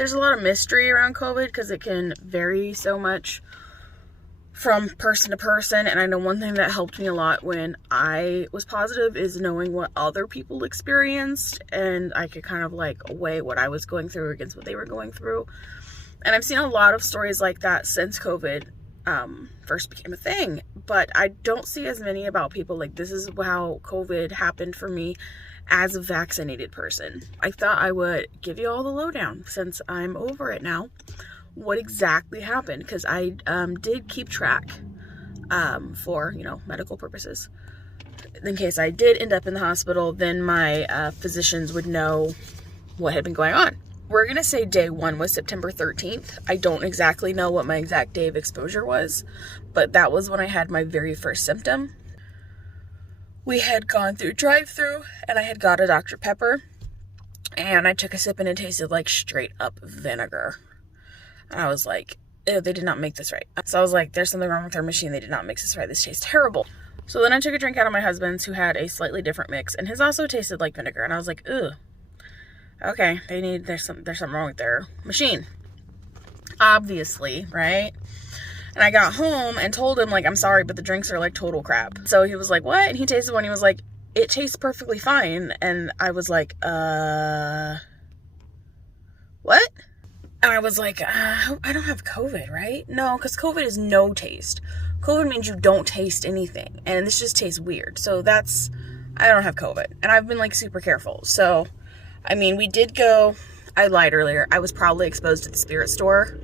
there's a lot of mystery around COVID because it can vary so much from person to person. And I know one thing that helped me a lot when I was positive is knowing what other people experienced, and I could kind of like weigh what I was going through against what they were going through. And I've seen a lot of stories like that since COVID first became a thing, but I don't see as many about people like, this is how COVID happened for me as a vaccinated person. I thought I would give you all the lowdown since I'm over it now, what exactly happened, because I did keep track for, you know, medical purposes. In case I did end up in the hospital, then my physicians would know what had been going on. We're going to say day 1 was September 13th. I don't exactly know what my exact day of exposure was, but that was when I had my very first symptom. We had gone through drive-thru and I had got a Dr. Pepper and I took a sip and it tasted like straight up vinegar. And I was like, ew, they did not make this right. So I was like, there's something wrong with their machine. They did not mix this right. This tastes terrible. So then I took a drink out of my husband's, who had a slightly different mix, and his also tasted like vinegar. And I was like, ugh. Okay, there's something wrong with their machine. Obviously, right? And I got home and told him, like, I'm sorry, but the drinks are like total crap. So he was like, what? And he tasted one. He was like, it tastes perfectly fine. And I was like, what? And I was like, I don't have COVID, right? No, because COVID is no taste. COVID means you don't taste anything. And this just tastes weird. So I don't have COVID. And I've been like super careful. So, I mean, we did go, I lied earlier. I was probably exposed at the spirit store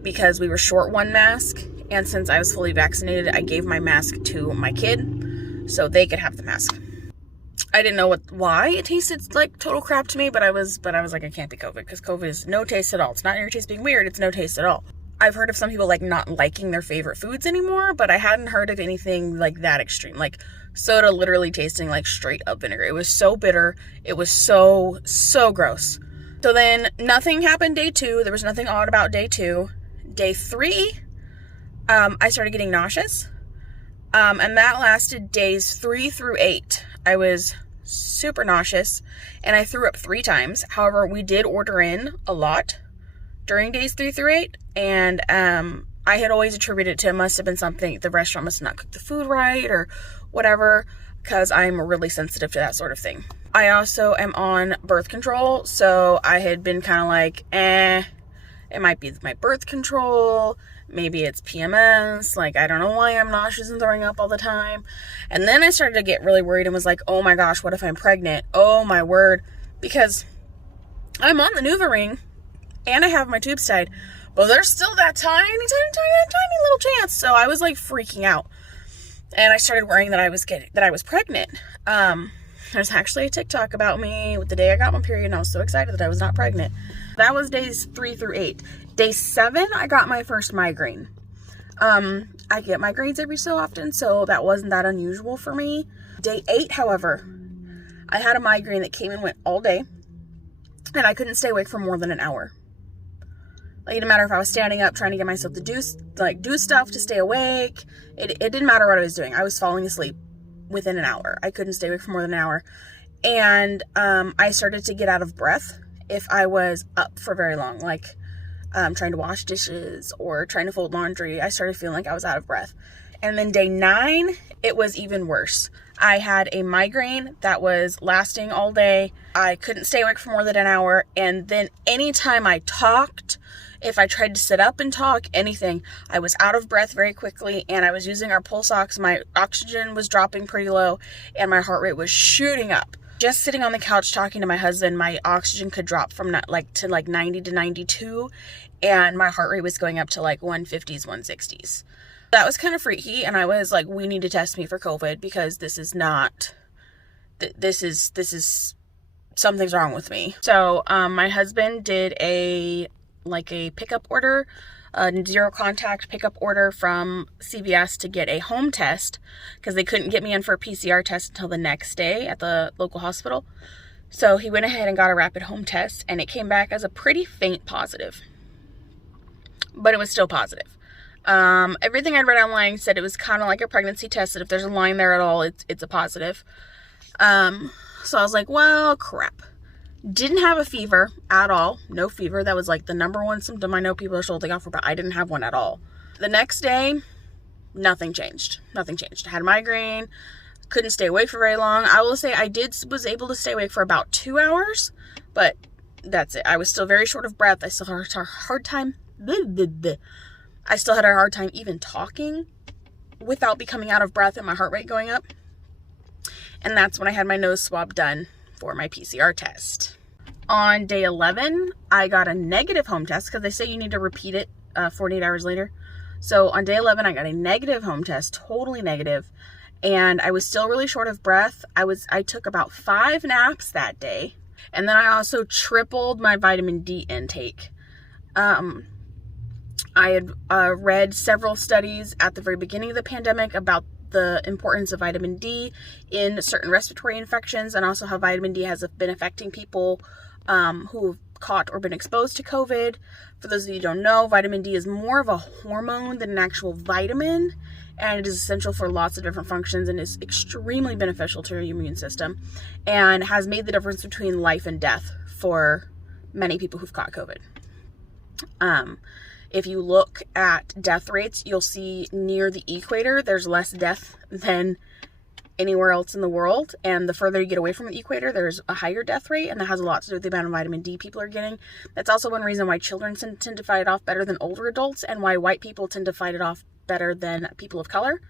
because we were short one mask. And since I was fully vaccinated, I gave my mask to my kid so they could have the mask. I didn't know why it tasted like total crap to me, but I was like, it can't be COVID, because COVID is no taste at all. It's not your taste being weird. It's no taste at all. I've heard of some people like not liking their favorite foods anymore, but I hadn't heard of anything like that extreme. Like soda literally tasting like straight up vinegar. It was so bitter. It was so gross. So then nothing happened day 2. There was nothing odd about day 2. Day 3, I started getting nauseous. And that lasted days 3 through 8. I was super nauseous and I threw up 3 times. However, we did order in a lot during days 3 through 8. And I had always attributed it to, it must have been something, the restaurant must not cook the food right or whatever, because I'm really sensitive to that sort of thing. I also am on birth control. So I had been kind of like, it might be my birth control. Maybe it's PMS. Like, I don't know why I'm nauseous and throwing up all the time. And then I started to get really worried and was like, oh my gosh, what if I'm pregnant? Oh my word. Because I'm on the NuvaRing and I have my tubes tied, but there's still that tiny little chance. So I was like freaking out. And I started worrying that I was pregnant. There's actually a TikTok about me with the day I got my period, and I was so excited that I was not pregnant. That was days 3 through 8. Day 7, I got my first migraine. I get migraines every so often, so that wasn't that unusual for me. Day 8, however, I had a migraine that came and went all day, and I couldn't stay awake for more than an hour. Like, it didn't matter if I was standing up trying to get myself to do stuff to stay awake. It didn't matter what I was doing. I was falling asleep within an hour. I couldn't stay awake for more than an hour. And I started to get out of breath if I was up for very long, like trying to wash dishes or trying to fold laundry. I started feeling like I was out of breath. And then day 9, it was even worse. I had a migraine that was lasting all day. I couldn't stay awake for more than an hour. And then anytime I talked, if I tried to sit up and talk, anything, I was out of breath very quickly, and I was using our pulse ox. My oxygen was dropping pretty low, and my heart rate was shooting up. Just sitting on the couch talking to my husband, my oxygen could drop from 90 to 92, and my heart rate was going up to like 150s, 160s. That was kind of freaky, and I was like, we need to test me for COVID, because this is not, this is, something's wrong with me. So, my husband did a pickup order, a zero contact pickup order from CVS to get a home test, because they couldn't get me in for a PCR test until the next day at the local hospital. So he went ahead and got a rapid home test, and it came back as a pretty faint positive, but it was still positive. Everything I'd read online said it was kind of like a pregnancy test, that if there's a line there at all, it's a positive. So I was like, well, crap. Didn't have a fever at all. No fever. That was like the number one symptom I know people are holding off for, but I didn't have one at all. The next day, nothing changed. Nothing changed. I had a migraine. Couldn't stay awake for very long. I will say I was able to stay awake for about 2 hours, but that's it. I was still very short of breath. I still had a hard time. I still had a hard time even talking without becoming out of breath and my heart rate going up. And that's when I had my nose swab done for my PCR test. On day 11, I got a negative home test because they say you need to repeat it 48 hours later. So on day 11, I got a negative home test, totally negative, and I was still really short of breath. I took about 5 naps that day, and then I also tripled my vitamin D intake. I had read several studies at the very beginning of the pandemic about the importance of vitamin D in certain respiratory infections, and also how vitamin D has been affecting people who have caught or been exposed to COVID. For those of you who don't know, vitamin D is more of a hormone than an actual vitamin, and it is essential for lots of different functions and is extremely beneficial to your immune system and has made the difference between life and death for many people who've caught COVID. If you look at death rates, you'll see near the equator, there's less death than anywhere else in the world. And the further you get away from the equator, there's a higher death rate. And that has a lot to do with the amount of vitamin D people are getting. That's also one reason why children tend to fight it off better than older adults, and why white people tend to fight it off better than people of color,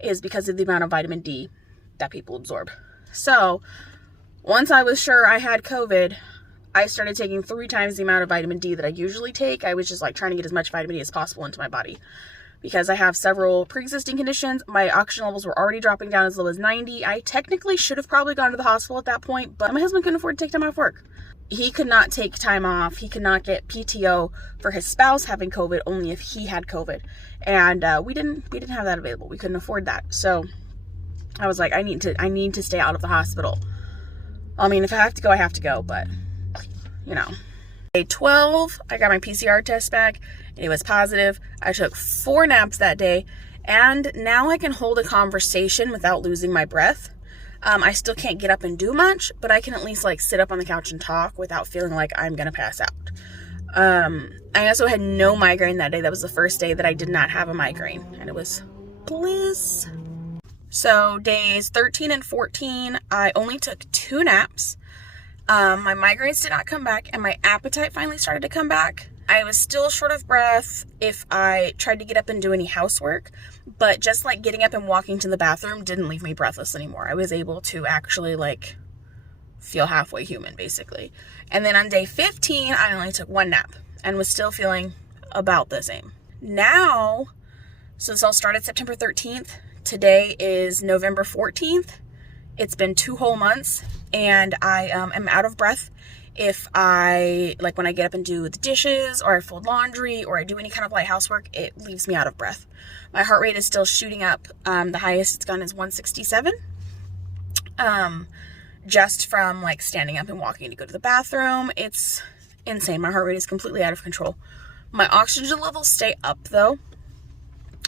is because of the amount of vitamin D that people absorb. So once I was sure I had COVID, I started taking 3 times the amount of vitamin D that I usually take. I was just like trying to get as much vitamin D as possible into my body because I have several pre-existing conditions. My oxygen levels were already dropping down as low as 90. I technically should have probably gone to the hospital at that point, but my husband couldn't afford to take time off work. He could not take time off. He could not get PTO for his spouse having COVID, only if he had COVID. And we didn't have that available. We couldn't afford that. So I was like, I need to stay out of the hospital. I mean, if I have to go, I have to go, but you know. Day 12, I got my PCR test back, and it was positive. I took 4 naps that day, and now I can hold a conversation without losing my breath. I still can't get up and do much, but I can at least like sit up on the couch and talk without feeling like I'm gonna pass out. I also had no migraine that day. That was the first day that I did not have a migraine, and it was bliss. So days 13 and 14, I only took 2 naps. My migraines did not come back, and my appetite finally started to come back. I was still short of breath if I tried to get up and do any housework, but just like getting up and walking to the bathroom didn't leave me breathless anymore. I was able to actually like feel halfway human, basically. And then on day 15, I only took 1 nap and was still feeling about the same. Now, so this all started September 13th. Today is November 14th. It's been 2 whole months, and I am out of breath if I, like when I get up and do the dishes, or I fold laundry, or I do any kind of light housework, it leaves me out of breath. My heart rate is still shooting up. The highest it's gone is 167. Just from like standing up and walking to go to the bathroom. It's insane. My heart rate is completely out of control. My oxygen levels stay up though.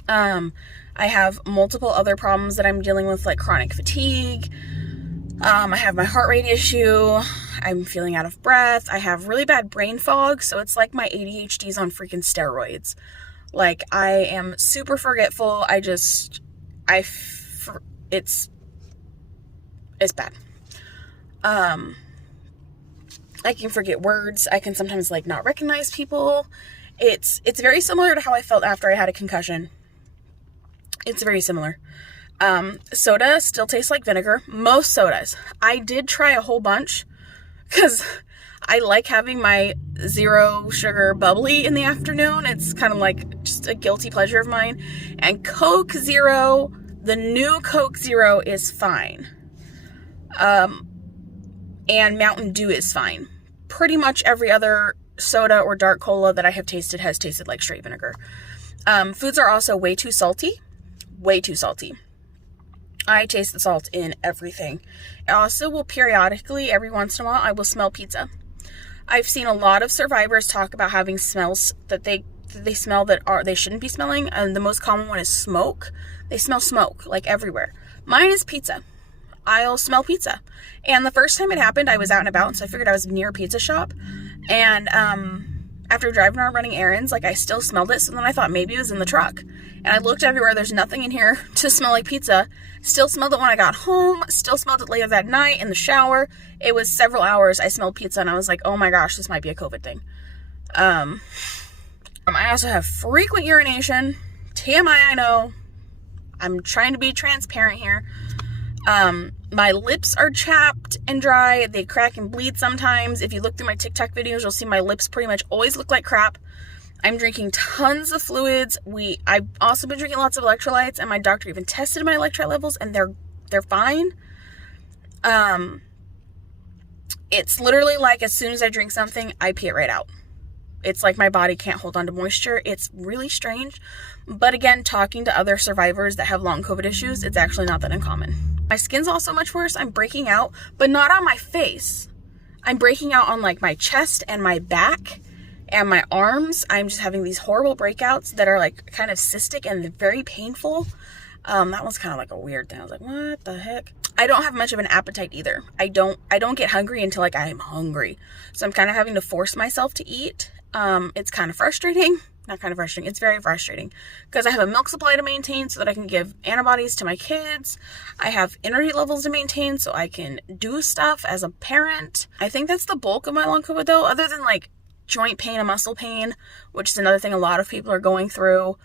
I have multiple other problems that I'm dealing with, like chronic fatigue. I have my heart rate issue. I'm feeling out of breath. I have really bad brain fog, so it's like my ADHD's on freaking steroids. Like, I am super forgetful. It's bad. I can forget words. I can sometimes like not recognize people. It's very similar to how I felt after I had a concussion. It's very similar. Soda still tastes like vinegar. Most sodas. I did try a whole bunch because I like having my 0 sugar bubbly in the afternoon. It's kind of like just a guilty pleasure of mine. And Coke Zero, the new Coke Zero is fine. And Mountain Dew is fine. Pretty much every other soda or dark cola that I have tasted has tasted like straight vinegar. Foods are also way too salty. Way too salty. I taste the salt in everything. I also will periodically, every once in a while, I will smell pizza. I've seen a lot of survivors talk about having smells that they smell that they shouldn't be smelling, and the most common one is smoke. They smell smoke like everywhere. Mine is pizza. I'll smell pizza. And the first time it happened, I was out and about, and so I figured I was near a pizza shop. And after driving around running errands, like, I still smelled it, so then I thought maybe it was in the truck. And I looked everywhere, there's nothing in here to smell like pizza. Still smelled it when I got home, still smelled it later that night in the shower. It was several hours I smelled pizza, and I was like, oh my gosh, this might be a COVID thing. I also have frequent urination. TMI, I know. I'm trying to be transparent here. My lips are chapped and dry. They crack and bleed sometimes. If you look through my TikTok videos, you'll see my lips pretty much always look like crap. I'm drinking tons of fluids. I've also been drinking lots of electrolytes, and my doctor even tested my electrolyte levels, and they're fine. It's literally like as soon as I drink something, I pee it right out. It's like my body can't hold on to moisture. It's really strange. But again, talking to other survivors that have long COVID issues, it's actually not that uncommon. My skin's also much worse. I'm breaking out, but not on my face. I'm breaking out on like my chest and my back and my arms. I'm just having these horrible breakouts that are like kind of cystic and very painful. That was kind of like a weird thing. I was like, what the heck? I don't have much of an appetite either. I don't get hungry until like I'm hungry. So I'm kind of having to force myself to eat. It's kind of frustrating. Not kind of frustrating. It's very frustrating because I have a milk supply to maintain so that I can give antibodies to my kids. I have energy levels to maintain so I can do stuff as a parent. I think that's the bulk of my long COVID though, other than like joint pain and muscle pain, which is another thing a lot of people are going through.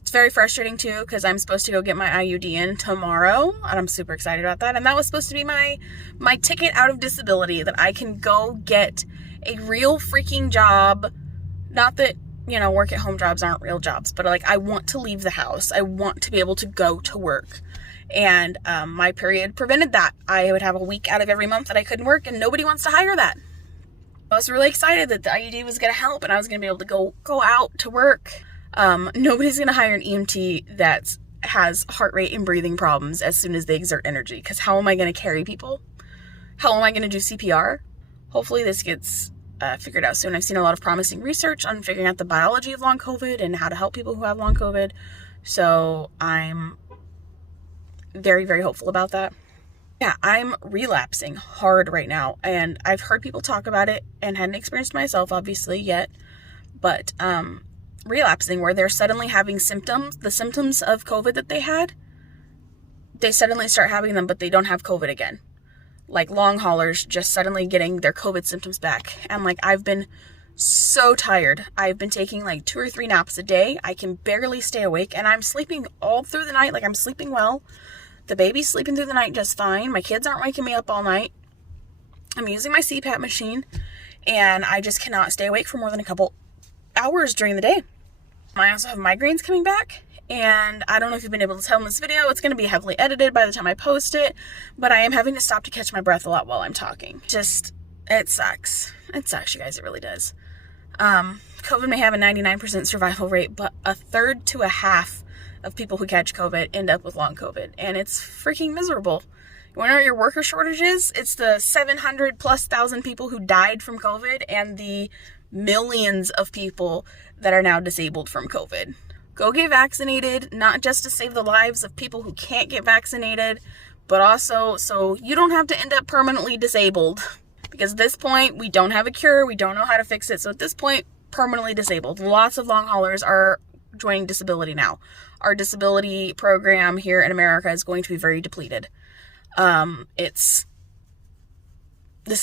It's very frustrating too because I'm supposed to go get my IUD in tomorrow, and I'm super excited about that. And that was supposed to be my ticket out of disability, that I can go get a real freaking job. Not that, work at home jobs aren't real jobs, but like I want to leave the house. I want to be able to go to work. And my period prevented that. I would have a week out of every month that I couldn't work, and nobody wants to hire that. I was really excited that the IUD was going to help and I was going to be able to go out to work. Nobody's going to hire an EMT that has heart rate and breathing problems as soon as they exert energy, because how am I going to carry people? How am I going to do CPR? Hopefully this gets figured out soon. I've seen a lot of promising research on figuring out the biology of long COVID and how to help people who have long COVID. So I'm very, very hopeful about that. Yeah, I'm relapsing hard right now, and I've heard people talk about it and hadn't experienced myself obviously yet, but relapsing where they're suddenly having symptoms, the symptoms of COVID that they had, they suddenly start having them, but they don't have COVID again. Like long haulers just suddenly getting their COVID symptoms back. And like, I've been so tired. I've been taking like 2 or 3 naps a day. I can barely stay awake, and I'm sleeping all through the night. Like, I'm sleeping well. The baby's sleeping through the night just fine. My kids aren't waking me up all night. I'm using my CPAP machine, and I just cannot stay awake for more than a couple hours during the day. I also have migraines coming back, and I don't know if you've been able to tell in this video, it's going to be heavily edited by the time I post it, but I am having to stop to catch my breath a lot while I'm talking. Just, it sucks. It sucks, you guys. It really does. COVID may have a 99% survival rate, but a third to a half of people who catch COVID end up with long COVID, and it's freaking miserable. You want to know what your worker shortage is? It's the 700,000+ people who died from COVID and the millions of people that are now disabled from COVID. Go get vaccinated, not just to save the lives of people who can't get vaccinated, but also so you don't have to end up permanently disabled. Because at this point, we don't have a cure, we don't know how to fix it, so at this point, permanently disabled. Lots of long haulers are joining disability now. Our disability program here in America is going to be very depleted. This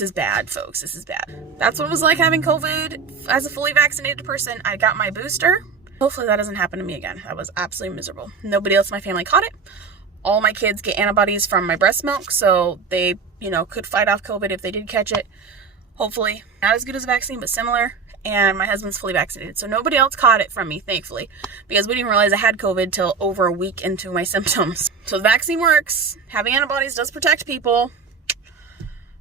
is bad, folks. This is bad. That's what it was like having COVID as a fully vaccinated person. I got my booster. Hopefully that doesn't happen to me again. That was absolutely miserable. Nobody else in my family caught it. All my kids get antibodies from my breast milk, so they, could fight off COVID if they did catch it. Hopefully. Not as good as a vaccine, but similar. And my husband's fully vaccinated, so nobody else caught it from me, thankfully, because we didn't realize I had COVID till over a week into my symptoms. So the vaccine works. Having antibodies does protect people.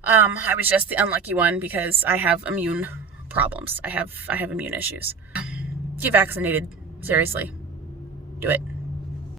I was just the unlucky one because I have immune problems. I have immune issues. Get vaccinated. Seriously. Do it.